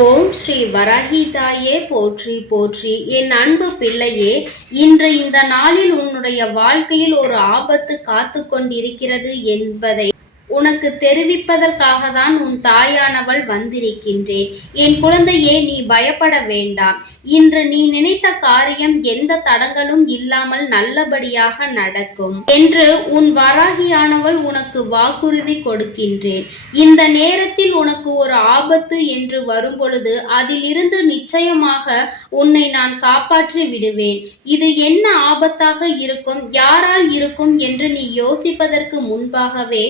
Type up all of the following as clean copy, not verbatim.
ஓம் ஸ்ரீ வராகிதாயே போற்றி போற்றி. என் அன்பு பிள்ளையே, இன்று இந்த நாளில் உன்னுடைய வாழ்க்கையில் ஒரு ஆபத்து காத்து கொண்டிருக்கிறது என்பதை உனக்கு தெரிவிப்பதற்காக தான் உன் தாயானவள் வந்திருக்கின்றேன். என் குழந்தையே, நீ பயப்பட வேண்டாம். இன்று நீ நினைத்த காரியம் எந்த தடங்களும் இல்லாமல் நல்லபடியாக நடக்கும் என்று உன் வராகியானவள் உனக்கு வாக்குறுதி கொடுக்கின்றேன். இந்த நேரத்தில் உனக்கு ஒரு ஆபத்து என்று வரும்பொழுது அதிலிருந்து நிச்சயமாக உன்னை நான் காப்பாற்றி விடுவேன். இது என்ன ஆபத்தாக இருக்கும், யாரால் இருக்கும் என்று நீ யோசிப்பதற்கு முன்பாகவே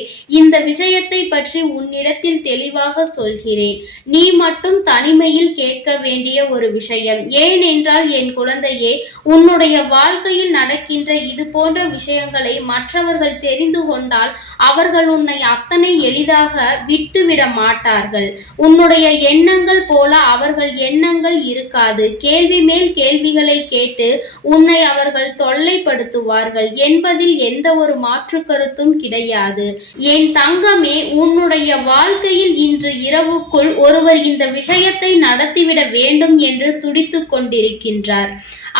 இந்த விஷயத்தை பற்றி உன்னிடத்தில் தெளிவாக சொல்கிறேன். நீ மட்டும் தனிமையில் கேட்க வேண்டிய ஒரு விஷயம். ஏனென்றால் என் குழந்தையே, உன்னுடைய வாழ்க்கையில் நடக்கின்ற இது போன்ற விஷயங்களை மற்றவர்கள் தெரிந்து கொண்டால் அவர்கள் உன்னை அத்தனை எளிதாக விட்டுவிட மாட்டார்கள். உன்னுடைய எண்ணங்கள் போல அவர்கள் எண்ணங்கள் இருக்காது. கேள்வி மேல் கேள்விகளை கேட்டு உன்னை அவர்கள் தொல்லைப்படுத்துவார்கள் என்பதில் எந்த ஒரு மாற்று கருத்தும் கிடையாது. என் தங்கமே, உன்னுடைய வாழ்க்கையில் இன்று இரவுக்குள் ஒருவர் இந்த விஷயத்தை நடத்திவிட வேண்டும் என்று துடித்துக் கொண்டிருக்கின்றார்.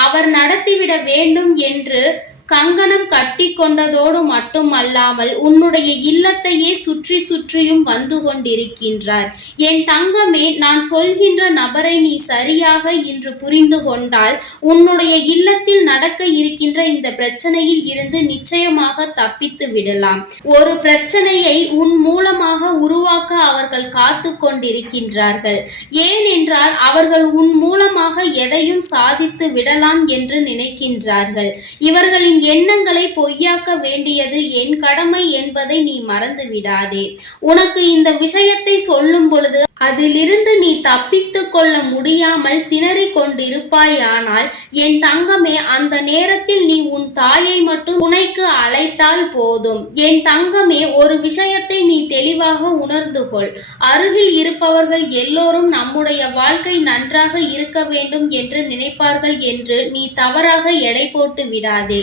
அவர் நடத்திவிட வேண்டும் என்று கங்கணம் கட்டி கொண்டதோடு மட்டுமல்லாமல் உன்னுடைய இல்லத்தையே சுற்றி சுற்றியும் வந்து கொண்டிருக்கின்றார். என் தங்கமே, நான் சொல்கின்ற நபரை நீ சரியாக இன்று புரிந்து கொண்டால் உன்னுடைய இல்லத்தில் நடக்க இருக்கின்ற இந்த பிரச்சனையில் இருந்து நிச்சயமாக தப்பித்து விடலாம். ஒரு பிரச்சனையை உன் மூலமாக உருவாக்க அவர்கள் காத்து கொண்டிருக்கின்றார்கள். ஏனென்றால் அவர்கள் உன் மூலமாக எதையும் சாதித்து விடலாம் என்று நினைக்கின்றார்கள். இவர்களின் எண்ணங்களை பொய்யாக்க வேண்டியது என் கடமை என்பதை நீ மறந்து விடாதே. உனக்கு இந்த விஷயத்தை சொல்லும் பொழுது அதிலிருந்து நீ தப்பித்து கொள்ள முடியாமல் திணறிக் கொண்டிருப்பாயானால் என் தங்கமே, அந்த நேரத்தில் நீ உன் தாயை மட்டும் துணைக்கு அழைத்தால் போதும். என் தங்கமே, ஒரு விஷயத்தை நீ தெளிவாக உணர்ந்து கொள். அருகில் இருப்பவர்கள் எல்லோரும் நம்முடைய வாழ்க்கை நன்றாக இருக்க வேண்டும் என்று நினைப்பார்கள் என்று நீ தவறாக எடை போட்டு விடாதே.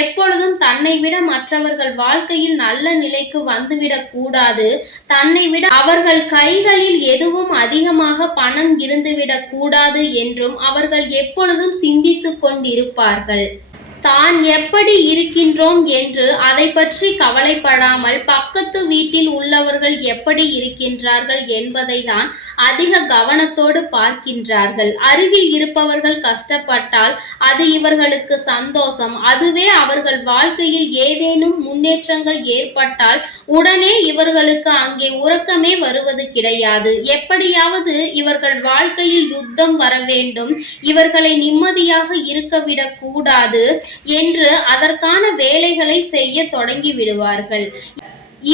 எப்பொழுதும் தன்னை விட மற்றவர்கள் வாழ்க்கையில் நல்ல நிலைக்கு வந்துவிடக் கூடாது. தன்னை விட அவர்கள் கைகளில் எதுவும் அதிகமாக பணம் இருந்துவிடக் கூடாது என்றும் அவர்கள் எப்பொழுதும் சிந்தித்துக் கொண்டிருப்பார்கள். தான் எப்படி இருக்கின்றோம் என்று அதை பற்றி கவலைப்படாமல் பக்கத்து வீட்டில் உள்ளவர்கள் எப்படி இருக்கின்றார்கள் என்பதை தான் அதிக கவனத்தோடு பார்க்கின்றார்கள். அருகில் இருப்பவர்கள் கஷ்டப்பட்டால் அது இவர்களுக்கு சந்தோஷம். அதுவே அவர்கள் வாழ்க்கையில் ஏதேனும் முன்னேற்றங்கள் ஏற்பட்டால் உடனே இவர்களுக்கு அங்கே உறக்கமே வருவது கிடையாது. எப்படியாவது இவர்கள் வாழ்க்கையில் யுத்தம் வர வேண்டும், இவர்களை நிம்மதியாக இருக்கவிடக் கூடாது என்று அதற்கான வேலைகளை செய்ய தொடங்கி விடுவார்கள்.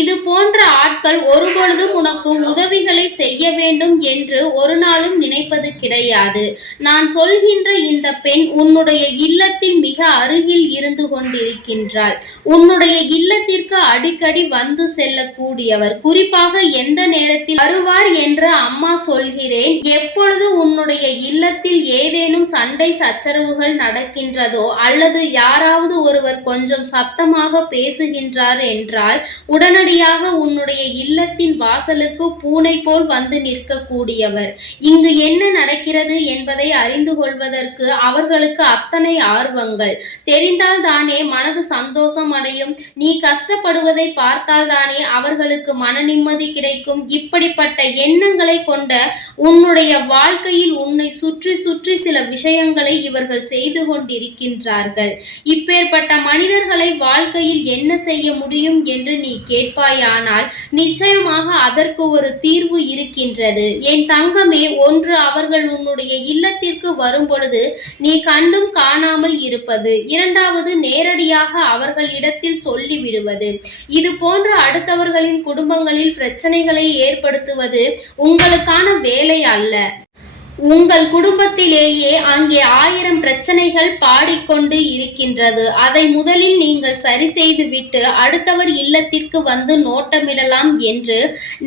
இது போன்ற ஆட்கள் ஒருபொழுதும் உனக்கு உதவிகளை செய்ய வேண்டும் என்று ஒரு நாளும் நினைப்பது கிடையாது. நான் சொல்கின்ற இந்த பெண் உன்னுடைய இல்லத்தில் மிக அருகில் இருந்து கொண்டிருக்கின்றாள். உன்னுடைய இல்லத்திற்கு அடிக்கடி வந்து செல்லக்கூடியவர், குறிப்பாக எந்த நேரத்தில் வருவார் என்று அம்மா சொல்கிறேன். எப்பொழுது உன்னுடைய இல்லத்தில் ஏதேனும் சண்டை சச்சரவுகள் நடக்கின்றதோ அல்லது யாராவது ஒருவர் கொஞ்சம் சத்தமாக பேசுகின்றார் என்றால் உடனடியாக உன்னுடைய இல்லத்தின் வாசலுக்கு பூனை போல் வந்து நிற்கக்கூடியவர். இங்கு என்ன நடக்கிறது என்பதை அறிந்து கொள்வதற்கு அவர்களுக்கு அத்தனை ஆர்வங்கள். தெரிந்தால் தானே மனது சந்தோஷம் அடையும். நீ கஷ்டப்படுவதை பார்த்தால் தானே அவர்களுக்கு மன நிம்மதி கிடைக்கும். இப்படிப்பட்ட எண்ணங்களை கொண்ட உன்னுடைய வாழ்க்கையில் உன்னை சுற்றி சுற்றி சில விஷயங்களை இவர்கள் செய்து கொண்டிருக்கின்றார்கள். இப்பேற்பட்ட மனிதர்களை வாழ்க்கையில் என்ன செய்ய முடியும் என்று நீ கேட்பாயானால் நிச்சயமாக அதற்கு ஒரு தீர்வு இருக்கின்றது. என் தங்கமே, ஒன்று, அவர்கள் உன்னுடைய இல்லத்திற்கு வரும் பொழுது நீ கண்டும் காணாமல் இருப்பது. இரண்டாவது, நேரடியாக அவர்களிடத்தில் சொல்லிவிடுவது. இது போன்ற அடுத்தவர்களின் குடும்பங்களில் பிரச்சனைகளை ஏற்படுத்துவது உங்களுக்கான வேலை அல்ல. உங்கள் குடும்பத்திலேயே அங்கே 1000 பிரச்சனைகள் பாடிக்கொண்டு இருக்கின்றது. அதை முதலில் நீங்கள் சரி செய்துவிட்டு அடுத்தவர் இல்லத்திற்கு வந்து நோட்டமிடலாம் என்று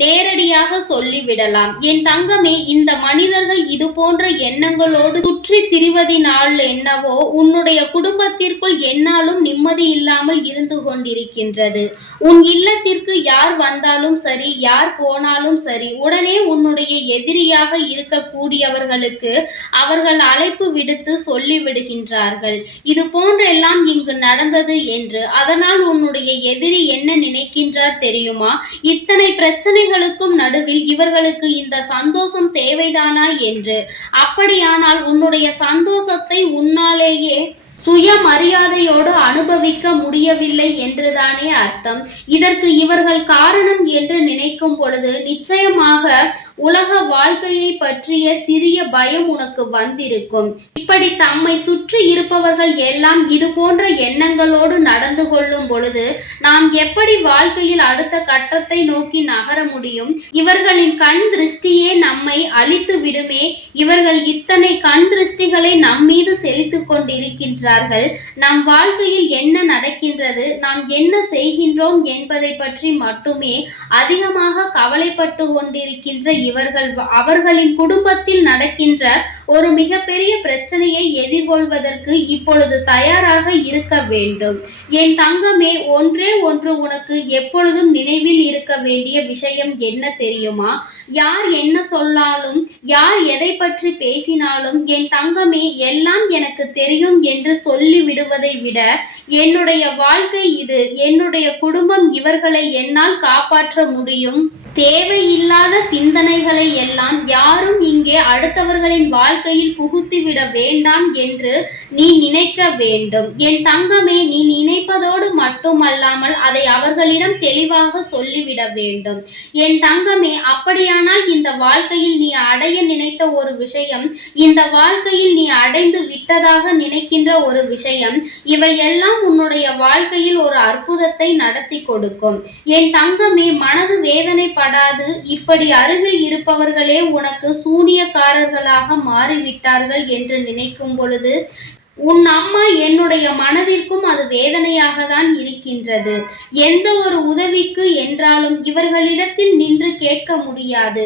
நேரடியாக சொல்லிவிடலாம். என் தங்கமே, இந்த மனிதர்கள் இது போன்ற எண்ணங்களோடு சுற்றி திரிவதினால் என்னவோ உன்னுடைய குடும்பத்திற்குள் என்னாலும் நிம்மதி இல்லாமல் இருந்து கொண்டிருக்கின்றது. உன் இல்லத்திற்கு யார் வந்தாலும் சரி, யார் போனாலும் சரி, உடனே உன்னுடைய எதிரியாக இருக்கக்கூடியவர் அவர்கள் அழைப்பு விடுத்து சொல்லிவிடுகின்றார்கள், இது போன்றெல்லாம் இங்கு நடந்தது என்று. அதனால் உன்னுடைய எதிரி என்ன நினைக்கின்றார் தெரியுமா? இத்தனை பிரச்சனைகளுக்கும் நடுவில் இவர்களுக்கு இந்த சந்தோஷம் தேவைதானா என்று. அப்படியானால் உன்னுடைய சந்தோஷத்தை உன்னாலேயே சுயமரியாதையோடு அனுபவிக்க முடியவில்லை என்றுதானே அர்த்தம். இதற்கு இவர்கள் காரணம் என்று நினைக்கும் பொழுது நிச்சயமாக உலக வாழ்க்கையை பற்றிய சிறிய பயம் உனக்கு வந்திருக்கும். இப்படி தம்மை சுற்றி இருப்பவர்கள் எல்லாம் இது போன்ற எண்ணங்களோடு நடந்து கொள்ளும் பொழுது நாம் எப்படி வாழ்க்கையில் அடுத்த கட்டத்தை நோக்கி நகர முடியும்? இவர்களின் கண் திருஷ்டியே நம்மை அழித்து விடுமே. இவர்கள் இத்தனை கண் திருஷ்டிகளை நம்மீது செலுத்திக் கொண்டிருக்கின்றார்கள். நம் வாழ்க்கையில் என்ன நடக்கின்றது, நாம் என்ன செய்கின்றோம் என்பதை பற்றி மட்டுமே அதிகமாக கவலைப்பட்டு கொண்டிருக்கின்ற இவர்கள் அவர்களின் குடும்பத்தில் நடக்கின்ற ஒரு மிகப்பெரிய பிரச்சனையை எதிர்கொள்வதற்கு இப்பொழுது தயாராக இருக்க வேண்டும். என் தங்கமே, ஒன்றே ஒன்று உனக்கு எப்பொழுதும் நினைவில் இருக்க வேண்டிய விஷயம் என்ன தெரியுமா? யார் என்ன சொன்னாலும், யார் எதை பற்றி பேசினாலும் என் தங்கமே, எல்லாம் எனக்கு தெரியும் என்று சொல்லிவிடுவதை விட என்னுடைய வாழ்க்கை இது, என்னுடைய குடும்பம், இவர்களை என்னால் காப்பாற்ற முடியும். தேவையில்லாத சிந்தனைகளை எல்லாம் யாரும் இங்கே அடுத்தவர்களின் வாழ்க்கையில் புகுத்திவிட வேண்டாம் என்று நீ நினைக்க வேண்டும். என் தங்கமே, நீ நினைப்பதோடு மட்டுமல்லாமல் அதை அவர்களிடம் தெளிவாக சொல்லிவிட வேண்டும். என் தங்கமே, அப்படியானால் இந்த வாழ்க்கையில் நீ அடைய நினைத்த ஒரு விஷயம், இந்த வாழ்க்கையில் நீ அடைந்து விட்டதாக நினைக்கின்ற ஒரு விஷயம், இவையெல்லாம் உன்னுடைய வாழ்க்கையில் ஒரு அற்புதத்தை நடத்தி கொடுக்கும். என் தங்கமே, மனது வேதனை படாது. இப்படி அருகில் இருப்பவர்களே உனக்கு சூனியக்காரர்களாக மாறிவிட்டார்கள் என்று நினைக்கும் பொழுது உன் அம்மா என்னுடைய மனதிற்கும் அது வேதனையாக தான் இருக்கின்றது. எந்த ஒரு உதவிக்கு என்றாலும் இவர்களிடத்தில் நின்று கேட்க முடியாது.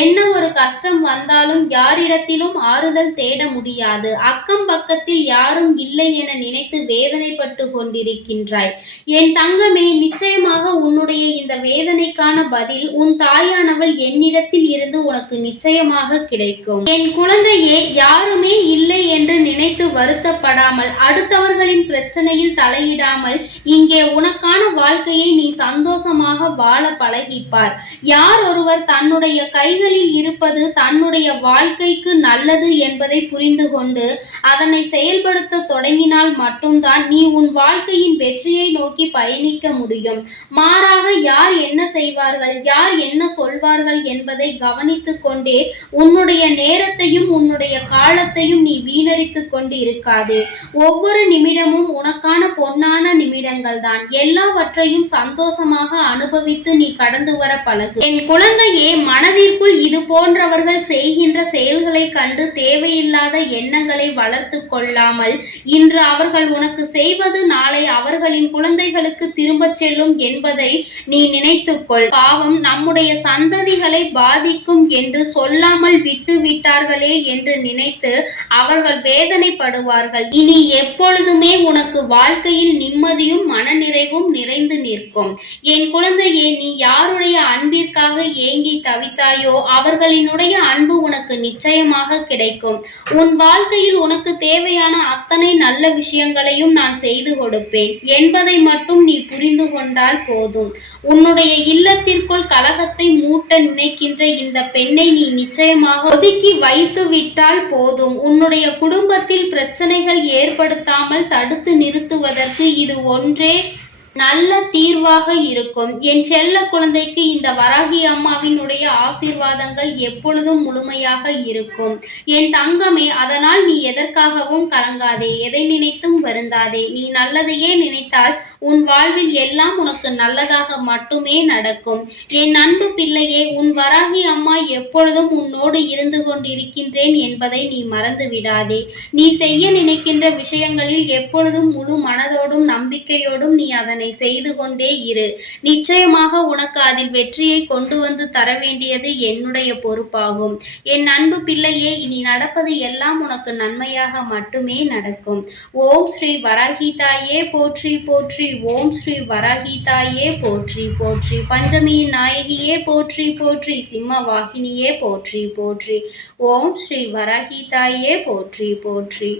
என்ன ஒரு கஷ்டம் வந்தாலும் யாரிடத்திலும் ஆறுதல் தேட முடியாது. அக்கம் பக்கத்தில் யாரும் இல்லை என நினைத்து வேதனைப்பட்டு கொண்டிருக்கின்றாய். என் தங்கமே, நிச்சயமாக உன்னுடைய இந்த வேதனைக்கான பதில் உன் தாயானவள் என்னிடத்தில் இருந்து உனக்கு நிச்சயமாக கிடைக்கும். என் குழந்தையே, யாருமே இல்லை என்று நினைத்து வருத்தப்படாமல், அடுத்தவர்களின் பிரச்சனையில் தலையிடாமல் இங்கே உனக்கான வாழ்க்கையை நீ சந்தோஷமாக வாழ பழகிப்பார். யார் ஒருவர் தன்னுடைய கைகளில் இருப்பது தன்னுடைய வாழ்க்கைக்கு நல்லது என்பதை புரிந்து கொண்டு அதனை செயல்படுத்த தொடங்கினால் மட்டும்தான் நீ உன் வாழ்க்கையின் வெற்றியை நோக்கி பயணிக்க முடியும். மாறாக யார் என்ன செய்வார்கள், யார் என்ன சொல்வார்கள் என்பதை கவனித்துக் கொண்டே உன்னுடைய நேரத்தையும் உன்னுடைய காலத்தையும் நீ வீணடித்துக் கொண்டு இருக்காதே. ஒவ்வொரு நிமிடமும் உனக்கான பொன்னான நிமிடங்கள் தான். எல்லாவற்றையும் சந்தோஷமாக அனுபவித்து நீ கடந்து வர பழகு. என் குழந்தையே, மனதிற்குள் இது போன்றவர்கள் செய்கின்ற செயல்களை கண்டு தேவையில்லாத எண்ணங்களை வளர்த்து கொள்ளாமல், இன்று அவர்கள் உனக்கு செய்வது நாளை அவர்களின் குழந்தைகளுக்கு திரும்பச் செல்லும் என்பதை நீ நினைத்துக்கொள். பாவம், நம்முடைய சந்ததிகளை பாதிக்கும் என்று சொல்லாமல் விட்டு விட்டார்களே என்று நினைத்து அவர்கள் வேதனைப்படுவார்கள். இனி எப்பொழுதுமே உனக்கு வாழ்க்கையில் நிம்மதியும் மனநிறைவும் நிறைந்து நிற்கும். என் குழந்தையே, நீ யாருடைய அன்பிற்காக ஏங்கி தவித்தாயோ அவர்களினுடைய அன்பு உனக்கு நிச்சயமாக கிடைக்கும். உன் வாழ்க்கையில் உனக்கு தேவையான அத்தனை நல்ல விஷயங்களையும் நான் செய்து கொடுப்பேன் என்பதை மட்டும் நீ புரிந்து கொண்டால் போதும். உன்னுடைய இல்லத்திற்குள் கலகத்தை மூட்ட நினைக்கின்ற இந்த பெண்ணை நீ நிச்சயமாக ஒதுக்கி வைத்து விட்டால் போதும். உன்னுடைய குடும்பத்தில் பிரச்சனைகள் ஏற்படுத்தாமல் தடுத்து நிறுத்துவதற்கு இது ஒன்றே நல்ல தீர்வாக இருக்கும். என் செல்ல குழந்தைக்கு இந்த வராகி அம்மாவினுடைய ஆசீர்வாதங்கள் எப்பொழுதும் முழுமையாக இருக்கும். என் தங்கமே, அதனால் நீ எதற்காகவும் கலங்காதே, எதை நினைத்தும் வருந்தாதே. நீ நல்லதையே நினைத்தால் உன் வாழ்வில் எல்லாம் உனக்கு நல்லதாக மட்டுமே நடக்கும். என் அன்பு பிள்ளையே, உன் வராகி அம்மா எப்பொழுதும் உன்னோடு இருந்து கொண்டிருக்கின்றேன் என்பதை நீ மறந்து விடாதே. நீ செய்ய நினைக்கின்ற விஷயங்களில் எப்பொழுதும் முழு மனதோடும் நம்பிக்கையோடும் நீ அதனை செய்து கொண்டே இரு. நிச்சயமாக உனக்கு அதில் வெற்றியை கொண்டு வந்து தர வேண்டியது என்னுடைய பொறுப்பாகும். என் அன்பு பிள்ளையே, இனி நடப்பது எல்லாம் உனக்கு நன்மையாக மட்டுமே நடக்கும். ஓம் ஸ்ரீ வராகி தாயே போற்றி போற்றி. ஓம் ஸ்ரீ வராகி தாயே போற்றி போற்றி. பஞ்சமியின் நாயகியே போற்றி போற்றி. சிம்ம வாகினியே போற்றி போற்றி. ஓம் ஸ்ரீ வராகி தாயே போற்றி போற்றி.